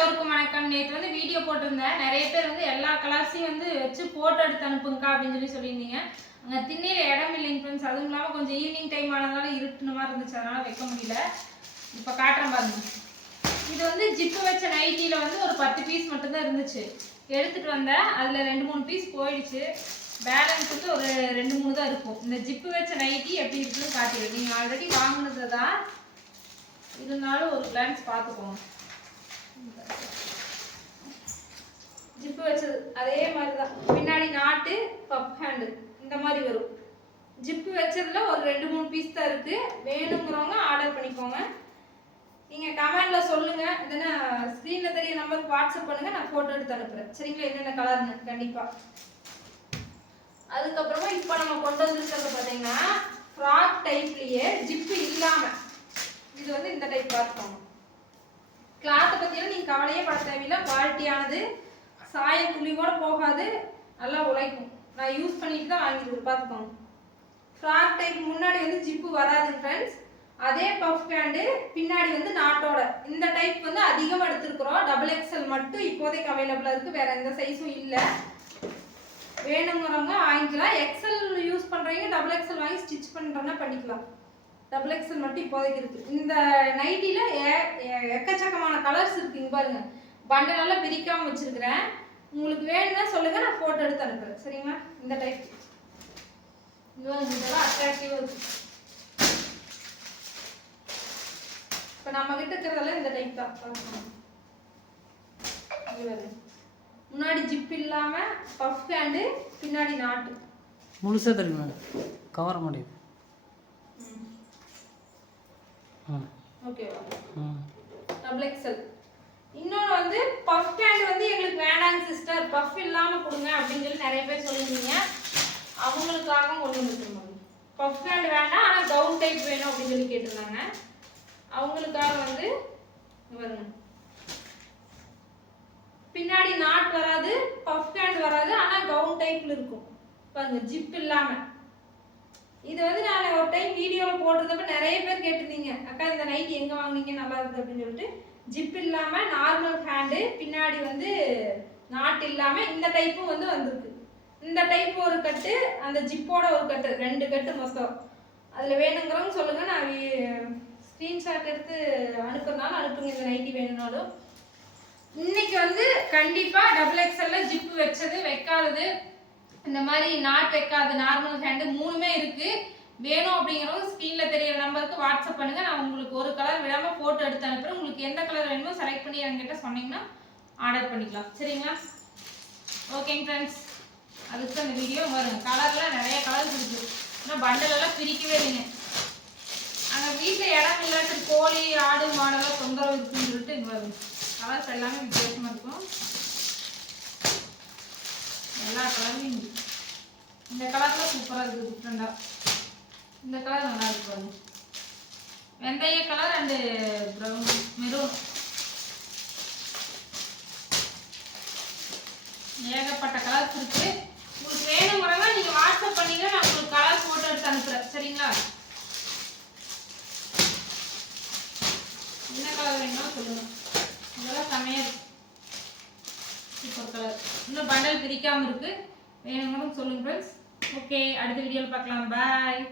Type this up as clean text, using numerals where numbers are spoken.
எல்லோருக்கும் வணக்கம். நேற்று வந்து வீடியோ போட்டிருந்தேன். நிறைய பேர் வந்து எல்லா கலர்ஸையும் வந்து வச்சு போட்டோ எடுத்து அனுப்புங்கக்கா அப்படின்னு சொல்லியிருந்தீங்க. அங்கே திண்ணையில் இடம் இல்லைங்க ஃப்ரெண்ட்ஸ். அதுவும் இல்லாமல் கொஞ்சம் ஈவினிங் டைம் ஆனதுனால இருட்டுன மாதிரி இருந்துச்சு, அதனால் வைக்க முடியல. இப்போ காட்டுறேன் பாருங்க. இது வந்து ஜிப்பு வச்ச நைட்டியில் வந்து ஒரு 10 பீஸ் மட்டும்தான் இருந்துச்சு. எடுத்துகிட்டு வந்தேன். அதில் 2-3 பீஸ் போயிடுச்சு. பேலன்ஸ் வந்து ஒரு 2-3 தான் இருக்கும். இந்த ஜிப்பு வச்ச நைட்டி எப்படி இருக்குன்னு காட்டிடுறேன். நீங்கள் ஆல்ரெடி வாங்கினது தான் இருந்தாலும் ஒரு கிளான்ஸ் பார்த்துக்கோங்க. ஜிப்பு வச்சது அதே மாதிரி தான். பின்னாடி நாட்டு பப் ஹேண்டு இந்த மாதிரி வரும். ஜிப்பு வச்சதுல ஒரு 2-3 பீஸ் தான் இருக்கு. வேணுங்கிறவங்க ஆர்டர் பண்ணிக்கோங்க. நீங்க கமெண்ட்ல சொல்லுங்க, இல்லைன்னா ஸ்க்ரீன்ல தெரிய நம்பருக்கு வாட்ஸ்அப் பண்ணுங்க, நான் போட்டோ எடுத்து அனுப்புறேன். சரிங்களா? என்னென்ன கலர்னு கண்டிப்பா. அதுக்கப்புறமா இப்போ நம்ம கொண்டு வந்துருக்கிறது பார்த்தீங்கன்னா ஃப்ராக் டைப்லயே ஜிப்பு இல்லாம, இது வந்து இந்த டைப் பார்த்துக்கோங்க. கிளாத்தை பற்றியெல்லாம் நீங்கள் கவலையே பட தேவையில்லை. குவாலிட்டியானது, சாய துளி கூட போகாது, நல்லா உழைக்கும். நான் யூஸ் பண்ணிட்டு தான் வாங்கிட்டு பார்த்துக்கோங்க. ஃப்ராக் டைப் முன்னாடி வந்து ஜிப்பு வராது ஃப்ரெண்ட்ஸ். அதே பஃப் ஹேண்டு, பின்னாடி வந்து நாட்டோட. இந்த டைப் வந்து அதிகமாக எடுத்துருக்குறோம். XXL மட்டும் இப்போதைக்கு அவைலபிளாக இருக்குது. வேறு எந்த சைஸும் இல்லை. வேணுங்கிறவங்க வாங்கிக்கலாம். எக்ஸல் யூஸ் பண்ணுறீங்க, XXL வாங்கி ஸ்டிச் பண்ணுறோன்னா பண்ணிக்கலாம். XXL மட்டும் இப்போதைக்கு இருக்கு. இந்த நைட்டில எக்கச்சக்கமான கலர்ஸ் இருக்குங்க பாருங்க. பண்டலெல்லாம் பிரிக்காம வச்சிருக்கிறேன். உங்களுக்கு வேணும்னா சொல்லுங்க, நான் போட்டோ எடுத்து அனுப்புறேன். சரிங்களா? இந்த டைப் இதெல்லாம் அட்ராக்டிவா இருக்கு. இப்போ நம்ம கிட்ட இருக்கிறதெல்லாம் இந்த டைப் தான். முன்னாடி ஜிப் இல்லாம பஃப் ஹேண்டு, பின்னாடி நாட்டு முழுசா தெரியுமா? கவர் மாட்டேங்குது. ஓகேவா? XXL. இன்னொன்று வந்து பஃப் ஹேண்ட் வந்து எங்களுக்கு வேண்டாங்க சிஸ்டர், பஃப் இல்லாமல் கொடுங்க அப்படின்னு சொல்லி நிறைய பேர் சொல்லியிருந்தீங்க. அவங்களுக்காக கொண்டு வந்துருக்கோம். பஃப் ஹேண்ட் வேண்டாம், ஆனால் கவுன் டைப் வேணும் அப்படின்னு சொல்லி கேட்டிருந்தாங்க. அவங்களுக்காக வந்து வருங்க. பின்னாடி நாட் வராது, பஃப் ஹேண்ட் வராது, ஆனால் கவுன் டைப்ல இருக்கும் பாருங்க, ஜிப் இல்லாமல். இது வந்து நான் ஒரு டைம் வீடியோவில் போட்டிருந்தப்ப நிறைய பேர் கேட்டிருந்தீங்க, அக்கா இந்த நைட் எங்கே வாங்கினீங்க நல்லா இருக்குது அப்படின்னு சொல்லிட்டு. ஜிப் இல்லாமல் நார்மல் ஹேண்டு, பின்னாடி வந்து நாட் இல்லாமல் இந்த டைப்பும் வந்து வந்திருக்கு. இந்த டைப் ஒரு கட்டு, அந்த ஜிப்போட ஒரு கட்டு, 2 கட்டு மொத்தம். அதில் வேணுங்கிறவங்க சொல்லுங்கள், நான் ஸ்க்ரீன்ஷாட் எடுத்து அனுப்புறதுனால அனுப்புங்க. இந்த நைட்டி வேணும்னாலும் இன்னைக்கு வந்து கண்டிப்பாக XXL ஜிப்பு வச்சது வைக்காதது, இந்த மாதிரி நாட் வைக்காது, நார்மல் ஹேண்டு 3மே இருக்கு. வேணும் அப்படிங்கிறவங்க ஸ்க்ரீன்ல தெரியற நம்பருக்கு வாட்ஸ்அப் பண்ணுங்க. நான் உங்களுக்கு ஒரு கலர் விடாம போட்டோ எடுத்து அனுப்புறேன். உங்களுக்கு எந்த கலர் வேணுமோ செலக்ட் பண்ணி என்கிட்ட சொன்னீங்கன்னா ஆர்டர் பண்ணிக்கலாம். சரிங்களா? ஓகேங்க ஃப்ரெண்ட்ஸ், அதுக்கு அந்த வீடியோ வருங்க. கலர்லாம் நிறைய கலர்ஸ் இருக்கு. ஆனால் பண்டல் எல்லாம் பிரிக்கவே இல்லைங்க. அங்கே வீட்டில் இடம் இல்லாட்டி கோழி ஆடு மாடெல்லாம் தொந்தரவு இருக்குன்னு சொல்லிட்டு இங்கே வருங்க. கலர்ஸ் எல்லாமே வித்தியாசமாக இருக்கும். எல்லா கலர்லையும் இந்த கலர்ல சூப்பராக இருக்குது. டிஃப்ரெண்டாக இந்த கலர் நல்லா இருக்கு பாருங்க. வெந்தய கலர் அண்டு ப்ரௌன் மெரூன், ஏகப்பட்ட கலர்ஸ் இருக்கு. உங்களுக்கு வேணுங்கிறவங்க நீங்கள் வாட்ஸ்அப் பண்ணீங்க, நான் உங்களுக்கு கலர் ஃபோட்டோ எடுத்து அனுப்புகிறேன். சரிங்களா? என்ன கலர் வேணும்னா சொல்லுங்க. இதெல்லாம் செமையாக இருக்கு, சூப்பர் கலர். இன்னும் பண்டல் பிரிக்காமல் இருக்கு. வேணுங்கிறவங்க சொல்லுங்க ஃப்ரெண்ட்ஸ். ஓகே, அடுத்த வீடியோவில் பார்க்கலாம். பாய்.